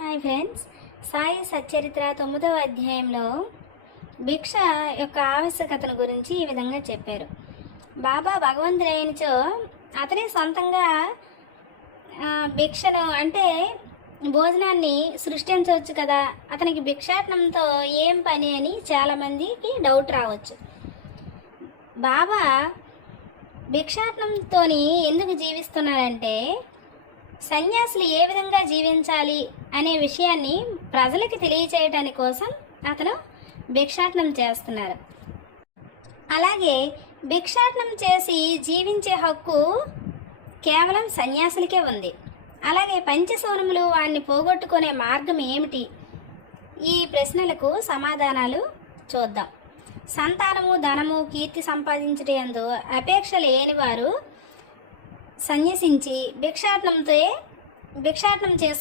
Hi friends, Sai Satcharitra 9వ అధ్యాయంలో భిక్ష యొక్క ఆవశ్యకతను గురించి ఈ విధంగా చెప్పారు. బాబా భగవంతుడైనచో అతనే సొంతంగా భిక్షను అంటే భోజనాన్ని సృష్టించవచ్చు కదా, అతనికి భిక్షాటనంతో ఏం పని అని చాలామందికి డౌట్ రావచ్చు. బాబా భిక్షాటనంతో ఎందుకు జీవిస్తున్నారంటే సన్యాసులు ఏ విధంగా జీవించాలి అనే విషయాన్ని ప్రజలకు తెలియచేయడానికి కోసం అతను భిక్షాటనం చేస్తున్నారు. అలాగే భిక్షాటనం చేసి జీవించే హక్కు కేవలం సన్యాసులకే ఉంది. అలాగే పంచశౌనములు వాడిని పోగొట్టుకునే మార్గం ఏమిటి? ఈ ప్రశ్నలకు సమాధానాలు చూద్దాం. సంతానము, ధనము, కీర్తి సంపాదించటందు అపేక్ష లేని వారు సన్యసించి భిక్షాటనం చేసు